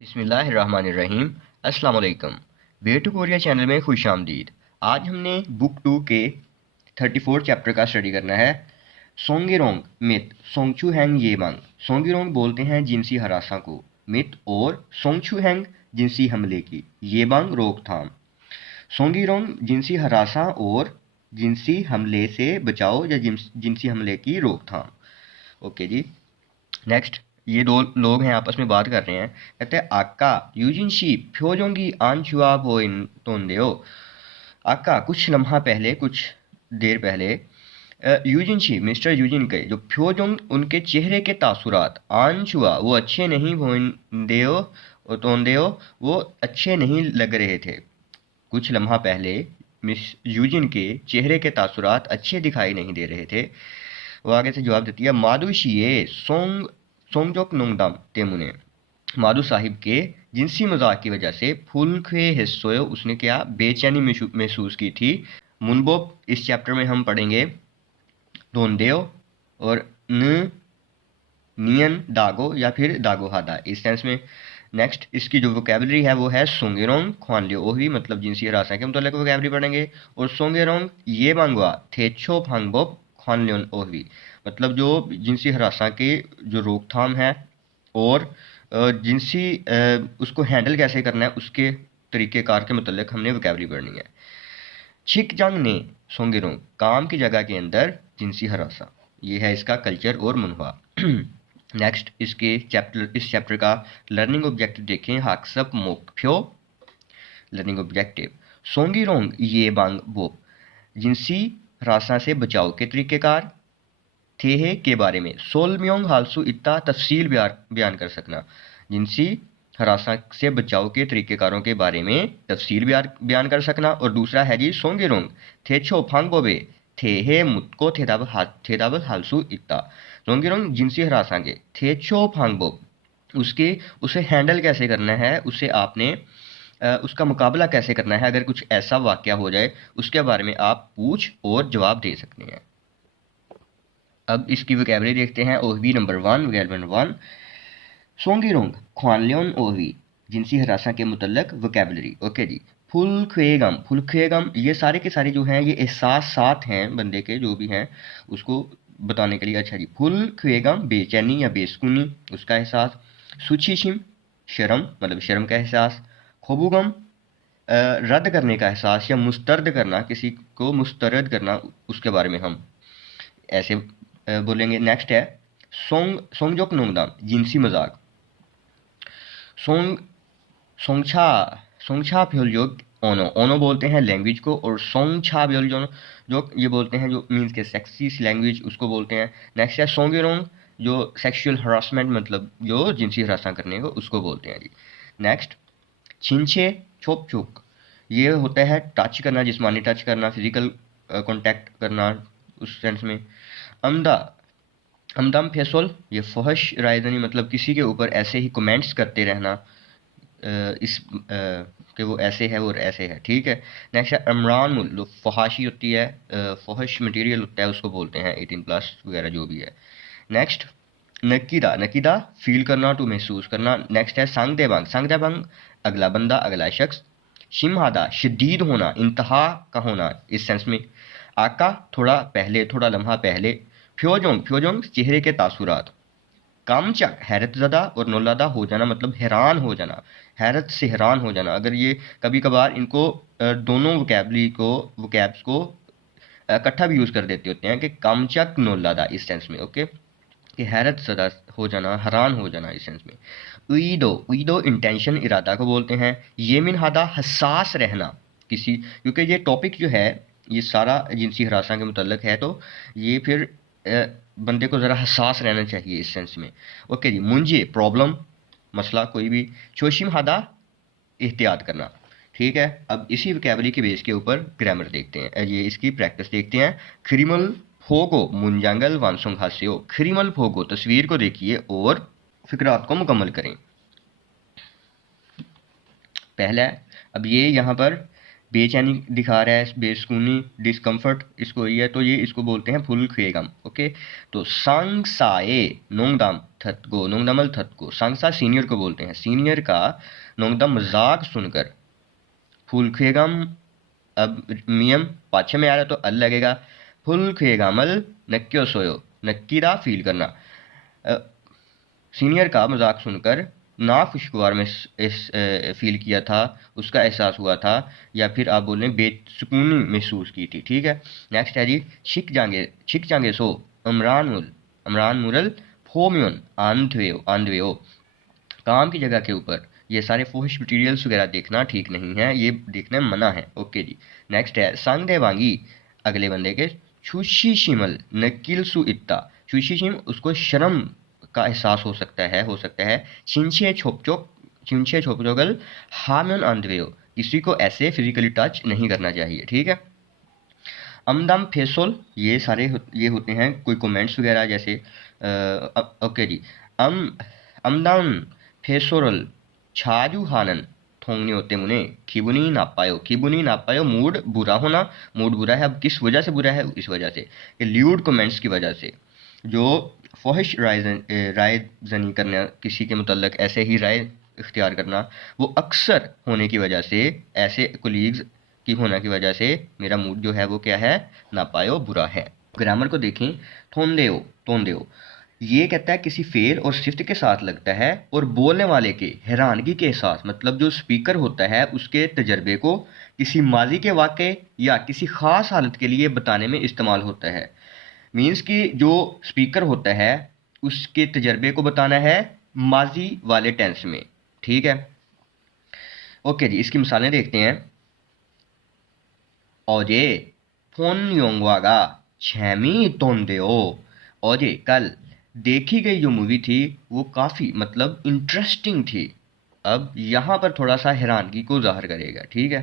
बिस्मिल्लाहिर्रहमानिर्रहीम। अस्सलाम वालेकुम। वे टू कोरिया चैनल में खुश आमदीद। आज हमने बुक 2 के 34 चैप्टर का स्टडी करना है। सोंगेरोंग मिथ सोंगचू हैंग येबांग। सोंगेरोंग बोलते हैं जिनसी हरासा को, मिथ और सोंगचू हैंग जिनसी हमले की, येबांग रोकथाम। सोंगेरोंग जिनसी हरासा और जिनसी हमले से बचाओ या जिनसी हमले की रोकथाम। ओके जी। नेक्स्ट, ये दो लोग हैं आपस में बात कर रहे हैं। कहते हैं आका यूजिन शी फ्योजोंगी आन छुआ बोइन तोंदेओ। आका कुछ लम्हा पहले, कुछ देर पहले, यूजिन शी मिस्टर यूजिन के जो फ्योजोंग उनके चेहरे के तासुरात, आन छुआ वो अच्छे नहीं, बोइन देओ तोंदेओ वो अच्छे नहीं लग रहे थे। कुछ लम्हा पहले मिस यूजिन के चेहरे के तासुरात अच्छे दिखाई नहीं दे रहे थे। वो आगे से जवाब देती है मादुशिए सोंगजोक नोंगदाम तेमुने। माधु साहिब के जिनसी मजाक की वजह से फुलखे हिस्सों उसने क्या बेचैनी महसूस की थी। मुनबोप इस चैप्टर में हम पढ़ेंगे दोनदेव और न नियन दागो या फिर दागो हादा इस सेंस में। नेक्स्ट, इसकी जो वोकेबलरी है वो है सोंगेरोंग ख्वानलियो ओही, मतलब जिनसी हरासा के मतलब वोकेबलरी पढ़ेंगे। और सोंगेरोंग ये मांगवा थेचो फांगबोप ख्वानलियोन ओही, मतलब जो जिनसी हरासा के जो रोकथाम है और जिनसी उसको हैंडल कैसे करना है उसके तरीक़ेकार के मतलब हमने वोकेबलरी पढ़नी है। छिकजंग ने सोंगेरोंग काम की जगह के अंदर जिनसी हरासा, ये है इसका कल्चर और मुनवा। नेक्स्ट, इस चैप्टर का लर्निंग ऑब्जेक्टिव देखें। हाक्सप मोक्फ्यो लर्निंग ऑब्जेक्टिव सोंगीरोंग ये बांग वो जिनसी हरासा से बचाव के तरीक़ेकार थे के बारे में सोलम्योंग हालसू इतना तफसील बयान कर सकना। जिनसी हरासा से बचाव के तरीक़ेकारों के बारे में तफसील बयान कर सकना। और दूसरा है जी सोंगेरोंग थे छो फांगबोबे थे हे मुतको थे दाब हालसू इतना। सोंगेरोंग जिनसी हरासांगे थे छो फांगबोब, उसे हैंडल कैसे करना है, उसे आपने उसका मुकाबला कैसे करना है। अगर कुछ ऐसा वाक़या हो जाए उसके बारे में आप पूछ और जवाब दे सकते हैं। अब इसकी वोकेबलरी देखते हैं। ओहवी नंबर 1, वोकेबलरी नंबर 1 सोंगीरोंग ख्वानलियोन ओहवी जिनसी हरासा के मुतल्लक वोकेबलरी। ओके जी। फुल ख्वेगम ये सारे के सारे जो हैं ये एहसास साथ हैं बंदे के जो भी हैं उसको बताने के लिए। अच्छा जी, फुल ख्वेगम बेचैनी या बेसुकूनी उसका एहसास। सुचिशिम शर्म मतलब शर्म का एहसास। खोबुगम रद्द करने का एहसास या मुस्तरद करना, किसी को मुस्तरद करना, उसके बारे में हम ऐसे बोलेंगे। नेक्स्ट है सोंगजोक नोंगदाम जिनसी मजाक। सोंगछा सोंगछा फ्योलजोक ओनो ओनो बोलते हैं लैंग्वेज को, और सोंगछा फ्योलजोन जो ये बोलते हैं जो मीन्स के सेक्सी लैंग्वेज उसको बोलते हैं। नेक्स्ट है सोंगेरोंग जो सेक्सुअल हरासमेंट मतलब जो जिनसी हरासा करने को उसको बोलते हैं जी। नेक्स्ट, छिंछे छोप चुक ये होता है टच करना, जिस्मानी टच करना, फिजिकल कांटेक्ट करना उस सेंस में। अमदा हमदम फैसल ये फहश रायदनी मतलब किसी के ऊपर ऐसे ही कमेंट्स करते रहना, कि वो ऐसे है और ऐसे है, ठीक है। नेक्स्ट है इमरान मुल जो फहाशी होती है, फहश मटेरियल होता है उसको बोलते हैं 18+ वगैरह जो भी है। नेक्स्ट, नकीदा नकीदा फील करना, टू महसूस करना। नेक्स्ट है संग देबांग अगला बंदा, अगला शख्स। शिमहादा शदीद होना, इंतहा का होना इस सेंस में। आका थोड़ा पहले, थोड़ा लम्हा पहले। फ्योजोंग चेहरे के तासुरात। कामचक हैरत ज़दा और नौलादा हो जाना मतलब हैरान हो जाना, हैरत से हैरान हो जाना। अगर ये कभी कभार इनको दोनों वोकैब्स को इकट्ठा भी यूज़ कर देते होते हैं कि कामचक नौलादा इस सेंस में। ओके, कि हैरत ज़दा हो जाना, हैरान हो जाना इस सेंस में। उईदो इंटेंशन इरादा को बोलते हैं। येमिन हादा हसास रहना किसी, क्योंकि ये टॉपिक जो है ये सारा जिनसी हरासा के मुतल्लक है, तो ये फिर बंदे को ज़रा हसास रहना चाहिए इस सेंस में। ओके जी। मुंजे प्रॉब्लम मसला कोई भी। चोशिम हादा एहतियात करना, ठीक है। अब इसी वोकैबलरी के बेस के ऊपर ग्रामर देखते हैं, ये इसकी प्रैक्टिस देखते हैं। खरीमल फोगो मुंजांगल वानसोंग हास्यो। खरीमल फोगो तस्वीर को देखिए और फिक्रात को मुकम्मल करें। पहला, अब ये यहाँ पर बेचैनी दिखा रहा है, बेसुकूनी, डिस्कम्फर्ट इसको ये है, तो ये इसको बोलते हैं फुल ख्वेगम। ओके, तो सांगसाए नोंगदाम थतगो, नोंगदामल थतगो, सांगसा सीनियर को बोलते हैं, सीनियर का नोंगदाम मजाक सुनकर फुल ख्वेगम। अब मियम पाछे में आ रहा तो अल लगेगा, फुल ख्वेगामल नक्क्यो सोयो, नक्कीदा फील करना। सीनियर का मजाक सुनकर ना खुशगवार में फील किया था, उसका एहसास हुआ था, या फिर आप बोल रहे हैं बेसुकूनी महसूस की थी। ठीक है, नेक्स्ट है जी छिक जांगे सो अमरान मुरल फोम्योन आंधवेओ, काम की जगह के ऊपर ये सारे फोहिश मटीरियल्स वगैरह देखना ठीक नहीं है, ये देखना मना है। ओके जी, नेक्स्ट है संग देवांगी, अगले बंदे के छुशी शिमल नकिल सु इत्ता, छुशी शिम उसको शर्म का एहसास हो सकता है। छिंछे छोपचोगल हामन अंधवेयो, किसी को ऐसे फिजिकली टच नहीं करना चाहिए। ठीक है, अमदम फेसोल, ये सारे ये होते हैं कोई कमेंट्स वगैरह जैसे ओके जी, अमदम फेसोरल छाजू हानन थोंगने होते मुने खिबुनी नापायो मूड बुरा होना, मूड बुरा है। अब किस वजह से बुरा है? इस वजह से कि ल्यूड कमेंट्स की वजह से, जो फहिश राय जनी करना, किसी के मुतल्लक ऐसे ही राय इख्तियार करना, वो अक्सर होने की वजह से, ऐसे कोलीग्स की होने की वजह से मेरा मूड जो है वो क्या है? नापायो, बुरा है। ग्रामर को देखें, तोंदेओ ये कहता है किसी फेल और शिफ्ट के साथ लगता है, और बोलने वाले के हैरानगी के एहसास, मतलब जो स्पीकर होता है उसके तजर्बे को किसी माजी के वाक़े या किसी ख़ास हालत के लिए बताने में इस्तेमाल होता है। मीन्स कि जो स्पीकर होता है उसके तजर्बे को बताना है माजी वाले टेंस में। ठीक है, ओके जी, इसकी मिसालें देखते हैं। 어제 본 영화가 재미있던데요। 어제 कल देखी गई जो मूवी थी वो काफ़ी मतलब इंटरेस्टिंग थी। अब यहाँ पर थोड़ा सा हैरानगी को जाहिर करेगा। ठीक है,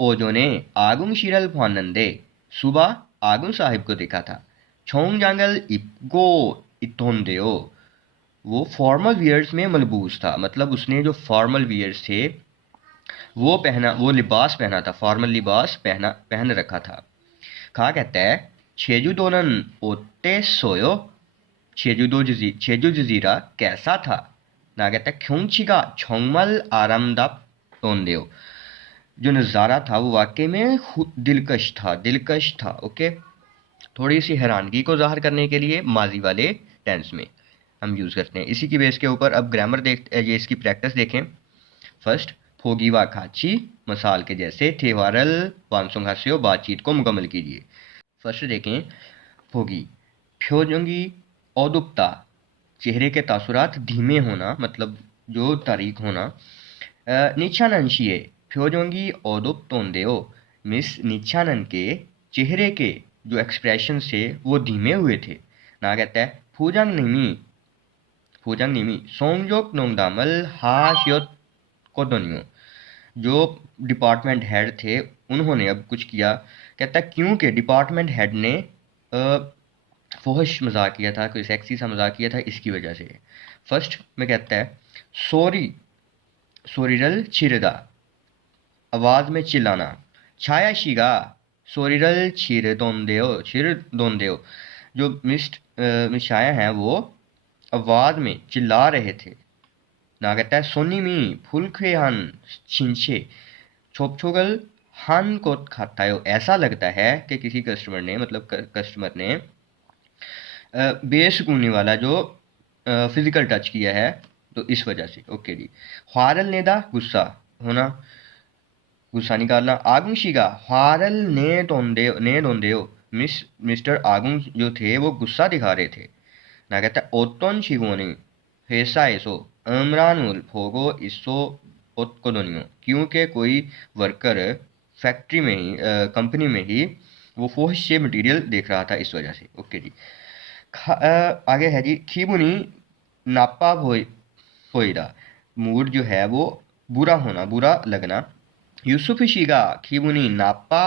ओजो ने आगुम शिरल फानंदे, सुबह आगुम साहिब को देखा था। छोंग जंगल इपगो इतोंदेओ, वो फॉर्मल वियर्स में मलबूस था, मतलब उसने जो फॉर्मल वियर्स थे वो लिबास पहना था, फॉर्मल लिबास पहन रखा था। खा कहता है छेजुदोनन ओते सोयो, छेजू जजीरा कैसा था? ना कहता है ख्योंचिगा छोंगमल आरामदा तोंदेओ, जो नज़ारा था वो वाकई में दिलकश था। ओके, थोड़ी सी हैरानगी को जाहिर करने के लिए माजी वाले टेंस में हम यूज़ करते हैं। इसी की बेस के ऊपर अब ग्रामर ये इसकी प्रैक्टिस देखें। फर्स्ट, फोगीवा खाची मसाल के जैसे, थेवारल वानसोंगासियो बातचीत को मुकम्मल कीजिए। फर्स्ट देखें, फोगी फ्योजोंगी औदुप्ता, चेहरे के तासुरात धीमे होना, मतलब जो तारीख होना। निचानंशिए फ्योजोंगी औदुप तोंदेओ, मिस निचानन के चेहरे के जो एक्सप्रेशन थे वो धीमे हुए थे। ना कहता है फूजंग निमी सोंगजोक नोंगदामल हाशियोत कोदोनियो, जो डिपार्टमेंट हेड थे उन्होंने अब कुछ किया। कहता है क्योंकि डिपार्टमेंट हेड ने फोहश मजाक किया था, कोई सेक्सी सा मजाक किया था, इसकी वजह से। फर्स्ट में कहता है सोरीरल छिरदा, आवाज़ में चिल्लाना। छाया शिगा सोरीरल छिर दोंदेओ, जो मिस छाया हैं वो आवाज़ में चिल्ला रहे थे। ना कहता है सोनीमी फुलखे हन छिंछे छोपछोगल हन को खाता है। ऐसा लगता है कि किसी कस्टमर ने, मतलब कस्टमर ने बेसुकूनी वाला जो फिजिकल टच किया है, तो इस वजह से। ओके जी, ख्वारल नेदा गुस्सा होना, गुस्सा निकालना। आगुंग शिगा ख्वारल ने दोंदेओ, मिस्टर आगुंग जो थे वो गुस्सा दिखा रहे थे। ना कहता है ओतोन शिगोनी हेसा एसो अमरानुल फोगो इसो ओतकोदोनियो, क्योंकि कोई वर्कर फैक्ट्री में ही, कंपनी में ही वो फोहश से मटेरियल देख रहा था, इस वजह से। ओके जी, आगे है जी खीबुनी नापा होइरा, मूड जो है वो बुरा होना, बुरा लगना। यूसुफ शिगा खीबुनी नापा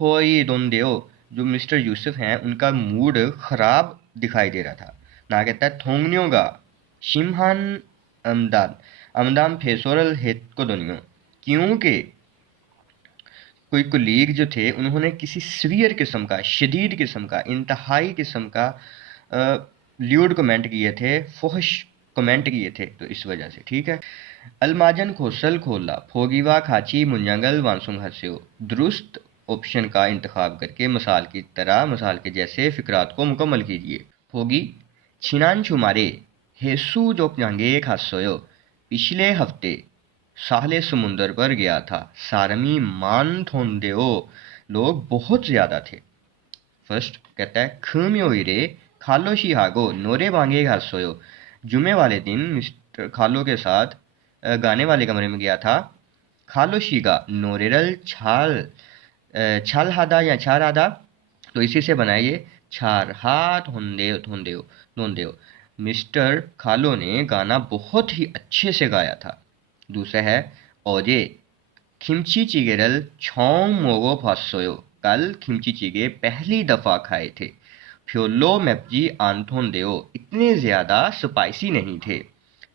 होई दोंदेओ, जो मिस्टर यूसुफ हैं उनका मूड ख़राब दिखाई दे रहा था। ना कहता है थोंगन्योगा शिमहान अमदाम फेसोरल हेत को दोनियो, क्योंकि कोई कोलीग जो थे उन्होंने किसी सीवियर किस्म का, शदीद किस्म का, इंतहाई किस्म का ल्यूड कमेंट किए थे, फहश कमेंट किए थे, तो इस वजह से, ठीक है। अलमाजन खोसल खोला फोगीवा खाची मुंजंगल वांसुंग हस्यो, दुरुस्त ऑप्शन का इंतखाब करके मिसाल की तरह, मिसाल के जैसे फिक्रात को मुकम्मल कीजिए। फोगी छिनान छुमारे हेसू जोकजांगे खासोयो, पिछले हफ्ते साहले समुंदर पर गया था। सारमी मान थोंदेओ, लोग बहुत ज्यादा थे। फर्स्ट कहता है खम्योइरे खालो शिहागो नोरे बांगे घासोयो, जुमे वाले दिन मिस्टर खालो के साथ गाने वाले कमरे में गया था। खालो शीगा नोरेरल छाल छाल हादा या छार आदा, तो इसी से बनाइए छार हाथ होंदेओ थोंदेओ नोंदेओ। मिस्टर खालो ने गाना बहुत ही अच्छे से गाया था। दूसरा है ओजे खिमची चिगेरल छोंग मोगो फासोयो, कल खिमची चिगे पहली दफा खाए थे। फ्योलो मैपजी आंथोंदेओ, इतने ज्यादा स्पाइसी नहीं थे।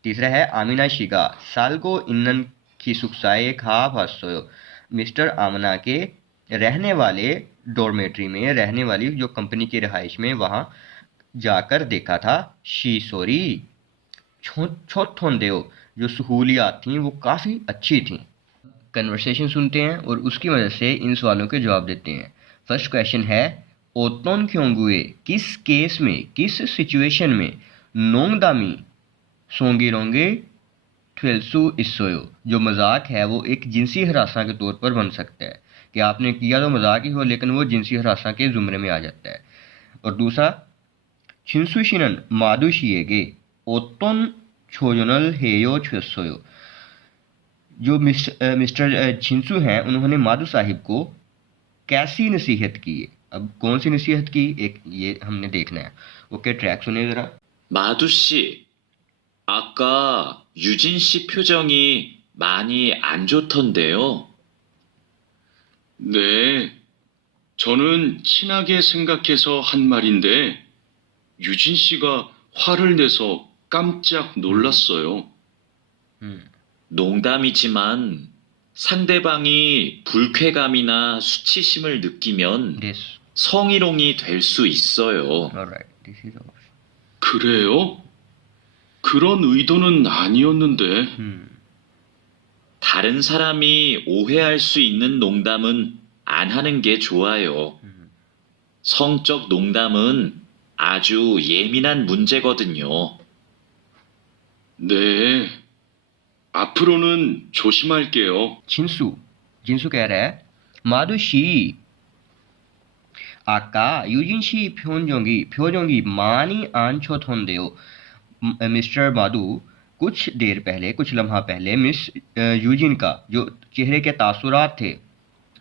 तीसरा है आमिना शिगा सालगो इन्नन खिसुकसाए खा फासोयो, मिस्टर आमना के रहने वाले डॉर्मेट्री में, रहने वाली जो कंपनी की रहाइश में, वहां जाकर देखा था। शीसोरी छोथोंदेओ, जो सहूलियात थी वो काफ़ी अच्छी थी। कन्वर्सेशन सुनते हैं और उसकी वजह से इन सवालों के जवाब देते हैं। फर्स्ट क्वेश्चन है ओतोन क्योंगुए, किस केस में, किस सिचुएशन में नोंगदामी सोंगिरोंगे ट्वेल्सू इस्सोयो, जो मजाक है वो एक जिनसी हरासा के तौर पर बन सकता है, कि आपने किया तो मजाक ही हो लेकिन वो जिनसी हरासा के जुमरे में आ जाता है। और दूसरा छिंसुशिनन मादुशिएगे ओतोन छोजनल हेयो छुसोयो, जो मिस्टर छिंसू हैं उन्होंने माधु साहिब को कैसी नसीहत की है। अब कौन सी नसीहत की, एक ये हमने देखना है। ओके, ट्रैक सुनिए जरा। 마두 씨, 아까 유진 씨 표정이 많이 안 좋던데요. 네, 저는 친하게 생각해서 한 말인데, 유진 씨가 화를 내서 깜짝 놀랐어요. 농담이지만 상대방이 불쾌감이나 수치심을 느끼면 This. 성희롱이 될 수 있어요. Alright, this is all. 그래요? 그런 의도는 아니었는데, 다른 사람이 오해할 수 있는 농담은 안 하는 게 좋아요. 성적 농담은 아주 예민한 문제거든요. 네, 앞으로는 조심할게요. छिंसू जिनसू कह रहा है मादुशी आका यूजिनशी फ्योजोंगी मानी आंछो थोंदेओ, मिस्टर माधु कुछ देर पहले, कुछ लम्हा पहले मिस यूजिन का जो चेहरे के तासुरात थे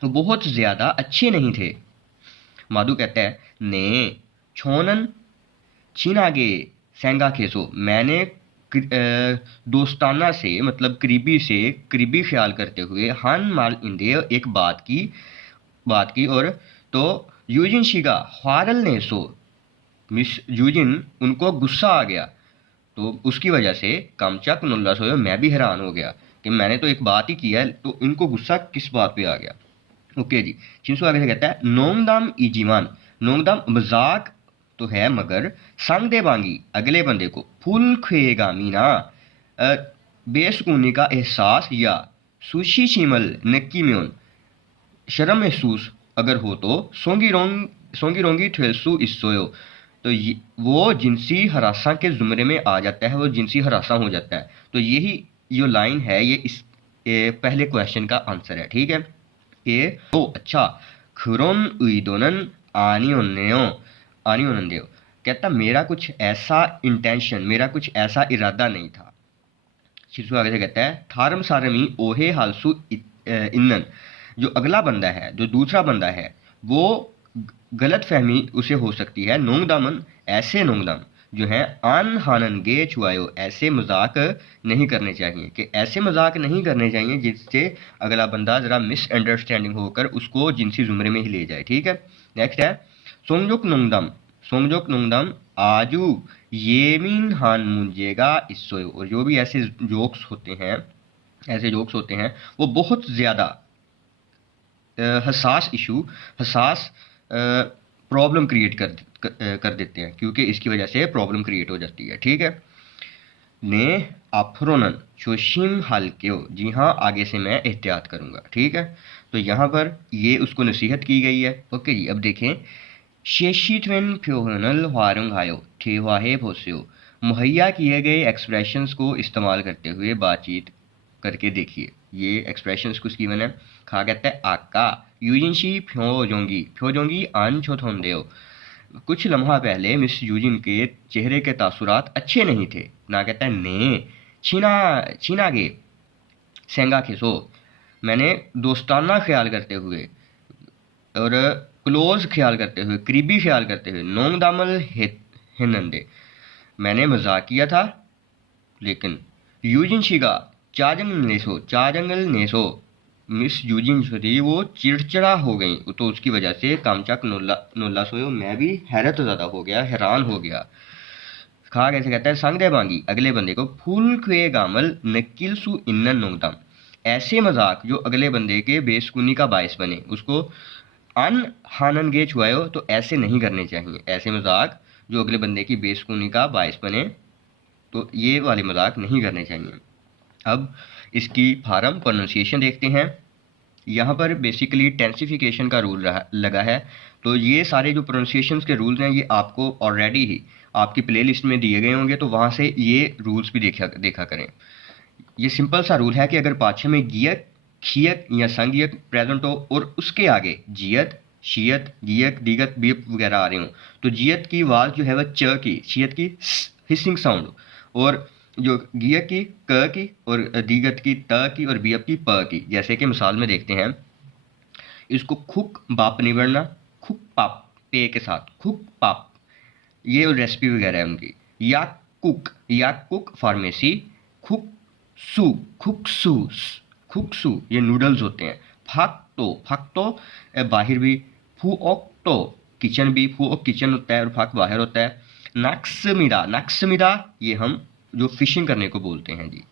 वो बहुत ज़्यादा अच्छे नहीं थे। माधु कहता है ने छोनन चीनागे सेंगा खेसो, मैंने दोस्ताना से, मतलब करीबी से, करीबी ख्याल करते हुए हान माल इंदे एक बात की और तो यूजिन शिगा ख्वारल ने सो, मिस यूजिन उनको गुस्सा आ गया, तो उसकी वजह से कामचक नुल्ला सोयो, मैं भी हैरान हो गया कि मैंने तो एक बात ही की है, तो इनको गुस्सा किस बात पे आ गया। ओके जी, चिंसू आगे से कहता है नोंगदाम इजीमान, नोंगदाम मजाक तो है मगर संग दे बांगी, अगले बंदे को फुल खेगामीना बेसुकूनी का एहसास या सुशी शिमल नक्की म्योन शर्म महसूस अगर हो तो सोंगी ठेलसू इस्सोयो, तो वो जिनसी हरासा के जुमरे में आ जाता है, वो जिनसी हरासा हो जाता है। तो यही जो लाइन है ये इस पहले क्वेश्चन का आंसर है, ठीक है। ये तो अच्छा खुरोन उइदोनन आनियोनदेव कहता मेरा कुछ ऐसा इंटेंशन, मेरा कुछ ऐसा इरादा नहीं था। शिशु आगे से कहता है थारम सारमी ओहे हालसू इन्नन, जो अगला बंदा है, जो दूसरा बंदा है, वो गलत फहमी उसे हो सकती है। नोंगदामन ऐसे नोंगदाम जो हैं आन हानन गे छुआयो, ऐसे मजाक नहीं करने चाहिए, कि ऐसे मजाक नहीं करने चाहिए जिससे अगला बंदा ज़रा मिसअंडरस्टैंडिंग होकर उसको जिनसी जुमरे में ही ले जाए, ठीक है। नेक्स्ट है सोंगजुक नोंगदाम आजू येमिन हान मुंजेगा इस्सोयो, और जो भी ऐसे जोक्स होते हैं वो बहुत ज़्यादा हसास इशू, हसास प्रॉब्लम क्रिएट कर देते हैं, क्योंकि इसकी वजह से प्रॉब्लम क्रिएट हो जाती है। ठीक है। ने आफ्रोनन जोशिम हल्क्यो, जी हाँ, आगे से मैं एहतियात करूँगा। ठीक है। तो यहाँ पर ये उसको नसीहत की गई है। ओके जी। अब देखें, शेशीट्वेन फ्योहनल वारंग हायो ठेवाहे भोस्यो, मुहैया किए गए एक्सप्रेशंस को इस्तेमाल करते हुए बातचीत करके देखिए। ये एक्सप्रेशंस कुछ गिवन है। खा कहता है आका यूजिनशी फ्योजोंगी आन छोथोंदेओ, कुछ लम्हा पहले मिस यूजिन के चेहरे के तासुरात अच्छे नहीं थे। ना कहता है ने छीना छीनागे सेंगा खेसो, मैंने दोस्ताना ख्याल करते हुए और क्लोज ख्याल करते हुए, करीबी ख्याल करते हुए, नोंग दामल हिनंदे, मैंने मजाक किया था, लेकिन यूजिन शिगा चाजंगल नेसो, मिस यूजिन जो थी वो चिड़चिड़ा हो गई, तो उसकी वजह से कामचक नोल्ला सोयो, मैं भी हैरत ज़्यादा हो गया, हैरान हो गया। खा कैसे कहता है संग दे मांगी, अगले बंदे को फूल क्वे गामल नकिल सु इन्नन नोंगदाम, ऐसे मजाक जो अगले बंदे के बेसुकूनी का बायस बने, उसको अन हानन गे छुआयो, तो ऐसे नहीं करने चाहिए। ऐसे मजाक जो अगले बंदे की बेसुकूनी का बायस बने, तो ये वाले मजाक नहीं करने चाहिए। अब इसकी फार्म प्रोनाउंसिएशन देखते हैं। यहाँ पर बेसिकली टेंसिफिकेशन का रूल लगा है। तो ये सारे जो प्रोनाउंसिएशंस के रूल्स हैं ये आपको ऑलरेडी ही आपकी प्लेलिस्ट में दिए गए होंगे, तो वहाँ से ये रूल्स भी देखा करें। ये सिंपल सा रूल है कि अगर पाछे में गियक, खियक या संगियक प्रेजेंट हो और उसके आगे जियत, शियत, गियक, दिगत, बीप वगैरह आ रहे हो, तो जियत की आवाज़ जो है वह च की, शियत की हिसिंग साउंड, और जो गियक की क की, और दिगत की त की, और बीप की प की। जैसे कि मिसाल में देखते हैं, इसको खुक बाप नहीं बढ़ना, खुक पाप पे के साथ, खुक पाप, ये रेसिपी वगैरह है उनकी। या कुक फार्मेसी, खुक सू, खुक सू ये नूडल्स होते हैं। फाक्टो बाहर भी, फू ओक्टो किचन भी, फू ओक किचन होता है और फाक बाहर होता है। नक्समिदा ये हम जो फिशिंग करने को बोलते हैं जी।